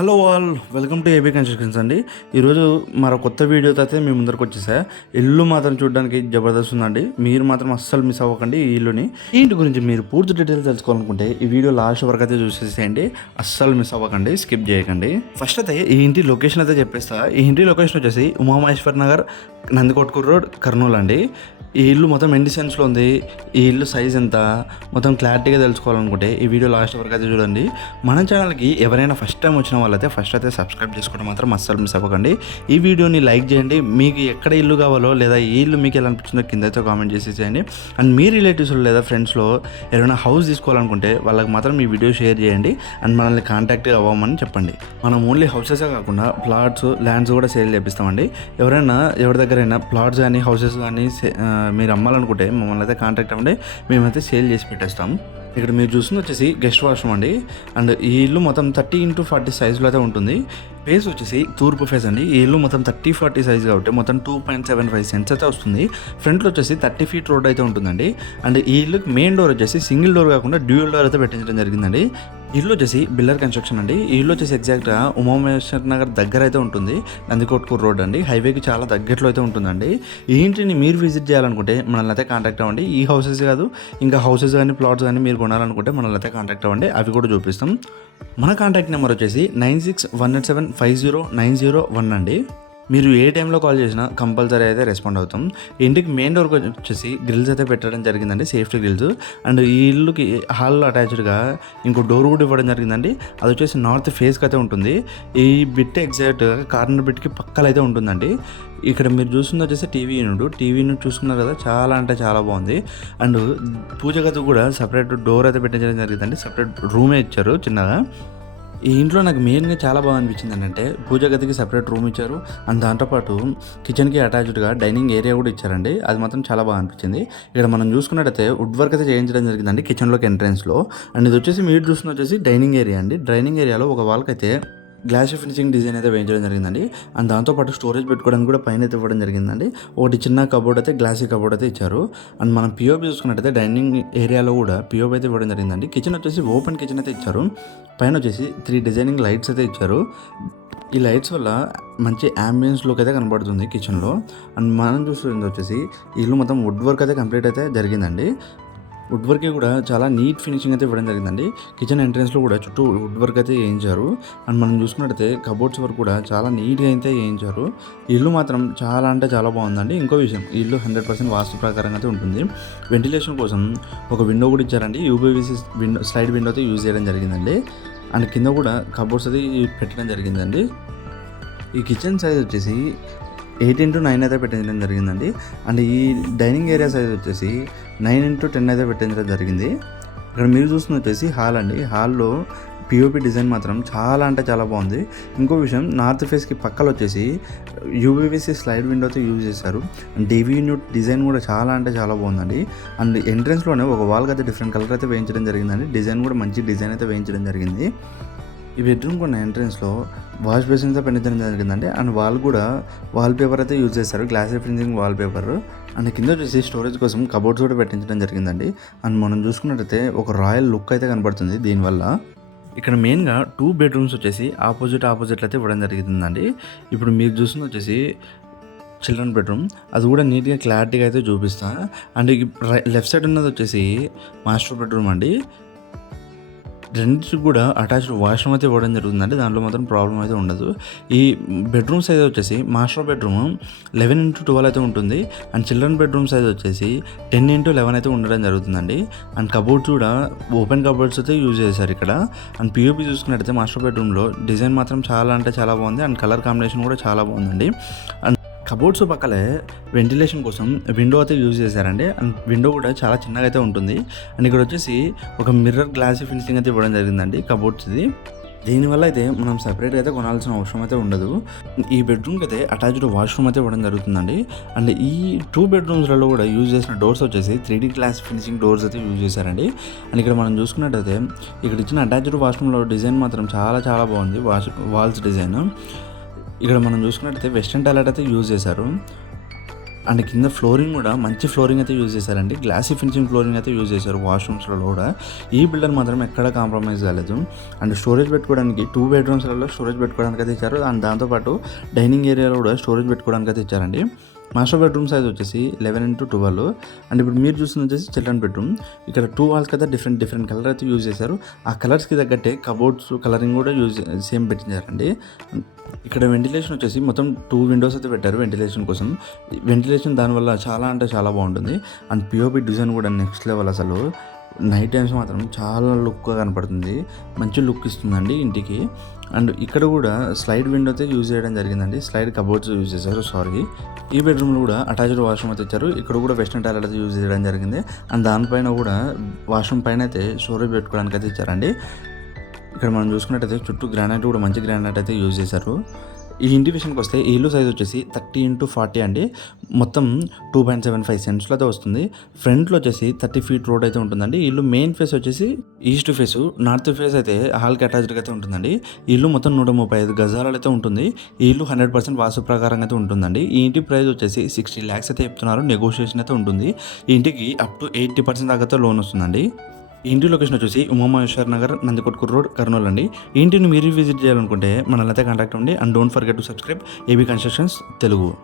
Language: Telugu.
Hello all welcome to AB constructions అండి. ఈరోజు మరో కొత్త వీడియోతో అయితే మీ ముందరకు వచ్చేసా. ఇల్లు మాత్రం చూడడానికి జబర్దస్త్ ఉందండి. మీరు మాత్రం అస్సలు మిస్ అవ్వకండి ఈ ఇల్లుని. ఇంటి గురించి మీరు పూర్తి డీటెయిల్స్ తెలుసుకోవాలనుకుంటే ఈ వీడియో లాస్ట్ వరకు అయితే చూసేసేయండి. అస్సలు మిస్ అవ్వకండి స్కిప్ చేయకండి. ఫస్ట్ అయితే ఈ ఇంటి లొకేషన్ అయితే చెప్పేస్తా. ఈ ఇంటి లొకేషన్ వచ్చేసి ఉమామహేశ్వర్ నగర్ నందికొట్కూరు రోడ్ కర్నూలు అండి. ఈ ఇల్లు మొత్తం ఎన్ని సెన్స్లో ఉంది? ఈ ఇల్లు సైజ్ ఎంత? మొత్తం క్లారిటీగా తెలుసుకోవాలనుకుంటే ఈ వీడియో లాస్ట్ వరకు అయితే చూడండి. మన ఛానల్కి ఎవరైనా ఫస్ట్ టైం వచ్చిన వాళ్ళైతే ఫస్ట్ అయితే సబ్స్క్రైబ్ చేసుకోవడం మాత్రం అస్సలు మిస్ అవ్వకండి. ఈ వీడియోని లైక్ చేయండి. మీకు ఎక్కడ ఇల్లు కావాలో లేదా ఈ ఇల్లు మీకు ఎలా అనిపించిందో కింద అయితే కామెంట్ చేసి చేయండి. అండ్ మీ రిలేటివ్స్లో లేదా ఫ్రెండ్స్లో ఎవరైనా హౌస్ తీసుకోవాలనుకుంటే వాళ్ళకి మాత్రం ఈ వీడియో షేర్ చేయండి. అండ్ మనల్ని కాంటాక్ట్ అవ్వమని చెప్పండి. మనం ఓన్లీ హౌసెసే కాకుండా ప్లాట్స్ ల్యాండ్స్ కూడా సేల్ చేపిస్తామండి. ఎవరైనా ఎవరి దగ్గరైనా ప్లాట్స్ కానీ హౌసెస్ కానీ సే- మీరు అమ్మాలనుకుంటే మమ్మల్ని అయితే కాంటాక్ట్ అవ్వండి. మేమైతే సేల్ చేసి పెట్టేస్తాం. ఇక్కడ మీరు చూస్తుంది వచ్చేసి గెస్ట్ వాష్రూమ్ అండి. అండ్ ఈ ఇల్లు మొత్తం థర్టీ ఇంటూ ఫార్టీ సైజులో అయితే ఉంటుంది. ఫేస్ వచ్చేసి తూర్పు ఫేస్ అండి. ఈ ఇల్లు మొత్తం థర్టీ ఫార్టీ సైజ్ కాబట్టి మొత్తం two point seven five cents అయితే వస్తుంది. ఫ్రంట్లో వచ్చేసి థర్టీ ఫీట్ రోడ్ అయితే ఉంటుందండి. అండ్ ఈ ఇల్లు మెయిన్ డోర్ వచ్చేసి సింగిల్ డోర్ కాకుండా డ్యూయల్ డోర్ అయితే పెట్టించడం జరిగిందండి. ఇల్లు వచ్చేసి బిల్లర్ కన్స్ట్రక్షన్ అండి. ఇల్లు వచ్చేసి ఎగ్జాక్ట్గా ఉమామేశ్వర్ నగర్ దగ్గర అయితే ఉంటుంది. నందికోట్కూరు రోడ్ అండి. హైవేకి చాలా దగ్గరలో అయితే ఉంటుందండి. ఈ ఇంటిని మీరు విజిట్ చేయాలనుకుంటే మనల్ని అయితే కాంటాక్ట్ అవ్వండి. ఈ హౌసెస్ కాదు ఇంకా హౌసెస్ కానీ ప్లాట్స్ కానీ మీరు కొనాలనుకుంటే మనల్ని అయితే కాంటాక్ట్ అవ్వండి. అవి కూడా చూపిస్తాం. మన కాంటాక్ట్ నెంబర్ వచ్చేసి nine six one eight seven five zero nine zero one అండి. మీరు ఏ టైంలో కాల్ చేసినా కంపల్సరీ అయితే రెస్పాండ్ అవుతాం. ఇంటికి మెయిన్ డోర్కి వచ్చేసి గ్రిల్స్ అయితే పెట్టడం జరిగిందండి సేఫ్టీ గ్రిల్స్ అండ్ ఈ ఇల్లుకి హాల్లో అటాచ్డ్గా ఇంకో డోర్ కూడా ఇవ్వడం జరిగిందండి. అది వచ్చేసి నార్త్ ఫేస్కి అయితే ఉంటుంది. ఈ బిట్ ఎగ్జాక్ట్గా కార్నర్ బిట్కి పక్కల అయితే ఉంటుందండి. ఇక్కడ మీరు చూస్తుంది వచ్చేసి టీవీ యూనిట్. టీవీ యూనిట్ చూసుకున్నారు కదా చాలా అంటే చాలా బాగుంది. అండ్ పూజ గది కూడా సపరేట్ డోర్ అయితే పెట్టడం జరిగిందండి. సపరేట్ రూమే ఇచ్చారు చిన్నగా. ఈ ఇంట్లో నాకు మెయిన్గా చాలా బాగా అనిపించింది ఏంటంటే పూజ గదికి సపరేట్ రూమ్ ఇచ్చారు. అండ్ దాంతోపాటు కిచెన్కి అటాచ్డ్గా డైనింగ్ ఏరియా కూడా ఇచ్చారండి. అది మాత్రం చాలా బాగా అనిపించింది. ఇక్కడ మనం చూసుకున్నట్టయితే వుడ్ వర్క్ అయితే చేయించడం జరిగిందండి కిచెన్లోకి ఎంట్రెన్స్లో అండ్ ఇది వచ్చేసి మీరు చూసిన వచ్చేసి డైనింగ్ ఏరియా అండి. డైనింగ్ ఏరియాలో ఒక వాళ్ళకైతే గ్లాస్ ఫినిషింగ్ డిజైన్ అయితే వేయించడం జరిగిందండి. అండ్ దాంతోపాటు స్టోరేజ్ పెట్టుకోవడానికి కూడా పైన అయితే ఇవ్వడం జరిగిందండి. ఒకటి చిన్న కబోర్డ్ అయితే గ్లాసీ కబోర్డ్ అయితే ఇచ్చారు. అండ్ మనం పిఓపి చూసుకున్నట్టయితే డైనింగ్ ఏరియాలో కూడా పిఓపి అయితే ఇవ్వడం జరిగిందండి. కిచెన్ వచ్చేసి ఓపెన్ కిచెన్ అయితే ఇచ్చారు. పైన వచ్చేసి త్రీ డిజైనింగ్ లైట్స్ అయితే ఇచ్చారు. ఈ లైట్స్ వల్ల మంచి అంబియన్స్ లుక్ అయితే కనబడుతుంది కిచెన్లో అండ్ మనం చూస్తుంది వచ్చేసి ఇల్లు మొత్తం వుడ్ వర్క్ అయితే కంప్లీట్ అయితే జరిగిందండి. వుడ్ వర్క్ కూడా చాలా నీట్ ఫినిషింగ్ అయితే ఇవ్వడం జరిగిందండి. కిచెన్ ఎంట్రన్స్లో కూడా చుట్టూ వుడ్ వర్క్ అయితే వేయించారు. అండ్ మనం చూసుకున్నట్టయితే కబోర్డ్స్ వరకు కూడా చాలా నీట్గా అయితే వేయించారు. ఇల్లు మాత్రం చాలా అంటే చాలా బాగుందండి. ఇంకో విషయం ఈ ఇల్లు హండ్రెడ్ పర్సెంట్ వాస్తు ప్రకారంగా అయితే ఉంటుంది. వెంటిలేషన్ కోసం ఒక విండో కూడా ఇచ్చారండి. యూబీవీసీ విండో స్లైడ్ విండో అయితే యూజ్ చేయడం జరిగిందండి. అండ్ కింద కూడా కబోర్డ్స్ అది పెట్టడం జరిగిందండి. ఈ కిచెన్ సైజ్ వచ్చేసి ఎయిట్ ఇంటూ నైన్ అయితే పెట్టించడం జరిగిందండి. అండ్ ఈ డైనింగ్ ఏరియా సైజ్ వచ్చేసి నైన్ ఇంటూ టెన్ అయితే పెట్టించడం జరిగింది. ఇక్కడ మీరు చూస్తున్న వచ్చేసి హాల్ అండి. హాల్లో పిఓపి డిజైన్ మాత్రం చాలా అంటే చాలా బాగుంది. ఇంకో విషయం నార్త్ ఫేస్కి పక్కల వచ్చేసి యూబీవీసీ స్లైడ్ విండోతో యూజ్ చేశారు. అండ్ డీవీ డిజైన్ కూడా చాలా అంటే చాలా బాగుందండి. అండ్ ఎంట్రన్స్లోనే ఒక వాల్కి అయితే డిఫరెంట్ కలర్ అయితే వేయించడం జరిగిందండి. డిజైన్ కూడా మంచి డిజైన్ అయితే వేయించడం జరిగింది. ఈ బెడ్రూమ్ కొన్న ఎంట్రన్స్లో వాష్ బేసిన్తో పెట్టించడం జరిగిందండి అండ్ వాళ్ళు కూడా వాల్ పేపర్ అయితే యూజ్ చేస్తారు glass finishing wall paper and కింద వచ్చేసి స్టోరేజ్ కోసం కబోర్డ్స్ కూడా పెట్టించడం జరిగిందండి. అండ్ మనం చూసుకున్నట్టయితే ఒక రాయల్ లుక్ అయితే కనబడుతుంది దీనివల్ల. ఇక్కడ మెయిన్గా టూ బెడ్రూమ్స్ వచ్చేసి ఆపోజిట్ ఆపోజిట్ అయితే ఇవ్వడం జరిగిందండి. ఇప్పుడు మీరు చూస్తుంది వచ్చేసి చిల్డ్రన్ బెడ్రూమ్ అది కూడా నీట్గా క్లారిటీగా అయితే చూపిస్తాను అండ్ లెఫ్ట్ సైడ్ ఉన్నది వచ్చేసి మాస్టర్ బెడ్రూమ్ అండి. రెండింటికి కూడా అటాచ్డ్ వాష్రూమ్ అయితే ఇవ్వడం జరుగుతుందండి. దాంట్లో మాత్రం ప్రాబ్లం అయితే ఉండదు. ఈ బెడ్రూమ్ సైజ్ వచ్చేసి master bedroom eleven into twelve అయితే ఉంటుంది. అండ్ చిల్డ్రన్ బెడ్రూమ్ సైజ్ వచ్చేసి టెన్ ఇంటూ లెవెన్ అయితే ఉండడం జరుగుతుందండి. అండ్ కబోర్డ్స్ కూడా ఓపెన్ కబోర్డ్స్ అయితే యూజ్ చేశారు ఇక్కడ. అండ్ పిఓపి చూసుకున్నట్టయితే మాస్టర్ బెడ్రూమ్లో డిజైన్ మాత్రం చాలా అంటే చాలా బాగుంది. అండ్ కలర్ కాంబినేషన్ కూడా చాలా బాగుందండి. అండ్ కబోర్డ్స్ పక్కలే వెంటిలేషన్ కోసం విండో అయితే యూజ్ చేశారండి. అండ్ విండో కూడా చాలా చిన్నగా అయితే ఉంటుంది. అండ్ ఇక్కడ వచ్చేసి ఒక మిర్రర్ గ్లాస్ ఫినిషింగ్ అయితే ఇవ్వడం జరిగిందండి కబోర్డ్స్ది. దీనివల్ల అయితే మనం సపరేట్గా అయితే కొనాల్సిన అవసరం అయితే ఉండదు. ఈ బెడ్రూమ్కి అయితే అటాచ్డ్ వాష్రూమ్ అయితే ఇవ్వడం జరుగుతుందండి. అండ్ ఈ టూ బెడ్రూమ్స్లలో కూడా యూజ్ చేసిన డోర్స్ వచ్చేసి three D glass finishing doors అయితే యూజ్ చేశారండి. అండ్ ఇక్కడ మనం చూసుకున్నట్టయితే ఇక్కడ ఇచ్చిన అటాచ్డ్ వాష్రూమ్లో డిజైన్ మాత్రం చాలా చాలా బాగుంది. Wash walls design. ఇక్కడ మనం చూసుకున్నట్టయితే వెస్ట్రన్ టాయిలెట్ అయితే యూజ్ చేశారు. అండ్ కింద ఫ్లోరింగ్ కూడా మంచి ఫ్లోరింగ్ అయితే యూజ్ చేశారండి. గ్లాసీ ఫినిషింగ్ ఫ్లోరింగ్ అయితే యూజ్ చేశారు వాష్రూమ్స్లలో కూడా. ఈ బిల్డర్ మాత్రం ఎక్కడ కాంప్రమైజ్ కాలేదు. అండ్ స్టోరేజ్ పెట్టుకోవడానికి టూ బెడ్రూమ్స్లలో స్టోరేజ్ పెట్టుకోవడానికి అయితే ఇచ్చారు. అండ్ దాంతోపాటు డైనింగ్ ఏరియాలో కూడా స్టోరేజ్ పెట్టుకోవడానికి అయితే ఇచ్చారండి. మాస్టర్ బెడ్రూమ్ సైజ్ వచ్చేసి లెవెన్ ఇంటూ ట్వెల్వ్ అండ్ ఇప్పుడు మీరు చూసిన వచ్చేసి చిల్డ్రన్ బెడ్రూమ్ ఇక్కడ టూ వాల్స్ కదా డిఫరెంట్ డిఫరెంట్ కలర్ అయితే యూజ్ చేశారు. ఆ కలర్స్కి తగ్గట్టే కబోర్డ్స్ కలరింగ్ కూడా యూజ్ సేమ్ పెట్టించారండి. ఇక్కడ వెంటిలేషన్ వచ్చేసి మొత్తం టూ విండోస్ అయితే పెట్టారు వెంటిలేషన్ కోసం. వెంటిలేషన్ దానివల్ల చాలా అంటే చాలా బాగుంటుంది. అండ్ పిఓపి డిజైన్ కూడా నెక్స్ట్ లెవెల్ అసలు. నైట్ టైమ్స్ మాత్రం చాలా లుక్గా కనపడుతుంది. మంచి లుక్ ఇస్తుందండి ఇంటికి. అండ్ ఇక్కడ కూడా స్లైడ్ విండో అయితే యూజ్ చేయడం జరిగిందండి. స్లైడ్ కబోర్డ్స్ యూజ్ చేశారు. సారీ. ఈ బెడ్రూమ్లో కూడా అటాచ్డ్ వాష్రూమ్ అయితే ఇచ్చారు. ఇక్కడ కూడా వెస్టర్న్ టాయిలెట్ అయితే యూజ్ చేయడం జరిగింది. అండ్ దానిపైన కూడా వాష్రూమ్ పైన అయితే స్టోరేజ్ పెట్టుకోవడానికి అయితే ఇచ్చారండి. ఇక్కడ మనం చూసుకున్నట్టయితే చుట్టూ గ్రానైట్ కూడా మంచి గ్రానైట్ అయితే యూజ్ చేశారు. ఈ ఇంటి విషయానికి వస్తే ఈ ఇల్లు సైజ్ వచ్చేసి థర్టీ ఇంటూ ఫార్టీ అండి. మొత్తం టూ పాయింట్ సెవెన్ ఫైవ్ సెంట్స్లో అయితే వస్తుంది. ఫ్రంట్లో వచ్చేసి థర్టీ ఫీట్ రోడ్ అయితే ఉంటుందండి. ఇల్లు మెయిన్ ఫేస్ వచ్చేసి ఈస్ట్ ఫేస్ నార్త్ ఫేస్ అయితే హాల్కి అటాచ్డ్గా అయితే ఉంటుందండి. ఇల్లు మొత్తం నూట ముప్పై ఐదు గజాలలో అయితే ఉంటుంది. ఈ ఇల్లు హండ్రెడ్ పర్సెంట్ వాసు ప్రకారంగా అయితే ఉంటుందండి. ఈ ఇంటి ప్రైస్ వచ్చేసి సిక్స్టీ ల్యాక్స్ అయితే చెప్తున్నారు. నెగోషియేషన్ అయితే ఉంటుంది. ఈ ఇంటికి అప్ టు ఎయిటీ పర్సెంట్ దాకా లోన్ వస్తుందండి. ఇంటి లొకేషన్ వచ్చేసి ఉమామహేశ్వర్ నగర్ నందికొట్కూరు రోడ్ కర్నూలు అండి. ఇంటిని మీరు విజిట్ చేయాలనుకుంటే మనల్ని అయితే కాంటాక్ట్ ఉండి and don't forget to subscribe AB constructions Telugu.